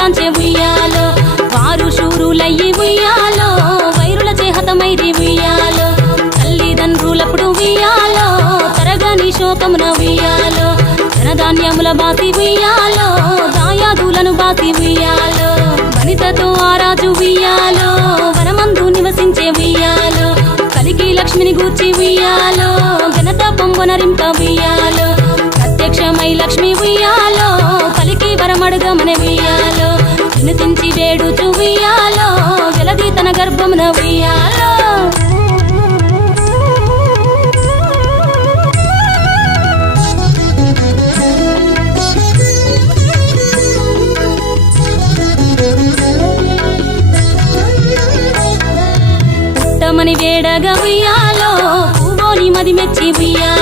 మందిని గాంచే ఉయ్యాలో వారు శూరులయ్యి ఉయ్యాలో వైరుల చేహతమైది ఉయ్యాలో తల్లిదండ్రులప్పుడు ఉయ్యాలో తరగని శోకమున ఉయ్యాలో ధనధాన్యముల బాసి ఉయ్యాలో దాయాదులను బాసి ఉయ్యాలో వనితతో ఆరాజు ఉయ్యాలో వనమందు నివసించే ఉయ్యాలో కలిగి లక్ష్మిని గూర్చి ఉయ్యాలో ఘనత పొంగునరింప ఉయ్యాలో గర్భమున ఉయ్యాలో వినుతించి వేడుచు ఉయ్యాలో వెలది తన గర్భమున ఉయ్యాలో. పుట్టమని వేడగా ఉయ్యాలో పువ్వోని మది మెచ్చి ఉయ్యాలో.